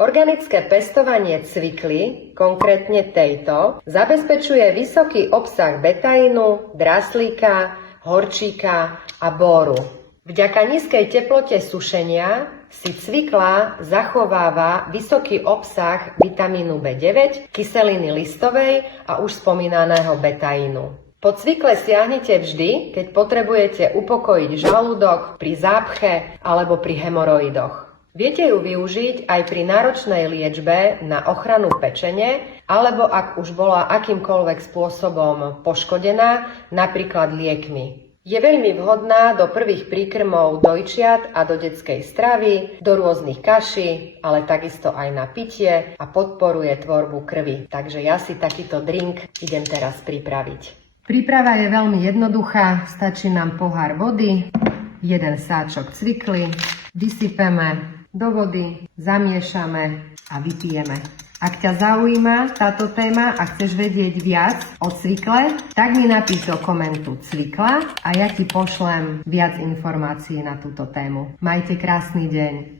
Organické pestovanie cvikly, konkrétne tejto, zabezpečuje vysoký obsah betaínu, draslíka, horčíka a bóru. Vďaka nízkej teplote sušenia si cvikla zachováva vysoký obsah vitamínu B9, kyseliny listovej a už spomínaného betaínu. Po cvikle siahnete vždy, keď potrebujete upokojiť žalúdok, pri zápche alebo pri hemoroidoch. Viete ju využiť aj pri náročnej liečbe na ochranu pečene, alebo ak už bola akýmkoľvek spôsobom poškodená, napríklad liekmi. Je veľmi vhodná do prvých príkrmov dojčiat a do detskej stravy, do rôznych kaší, ale takisto aj na pitie a podporuje tvorbu krvi. Takže ja si takýto drink idem teraz pripraviť. Príprava je veľmi jednoduchá, stačí nám pohár vody, jeden sáčok cvikly, vysypeme do vody, zamiešame a vypijeme. Ak ťa zaujíma táto téma a chceš vedieť viac o cvikle, tak mi napíš do komentu cvikla a ja ti pošlem viac informácií na túto tému. Majte krásny deň.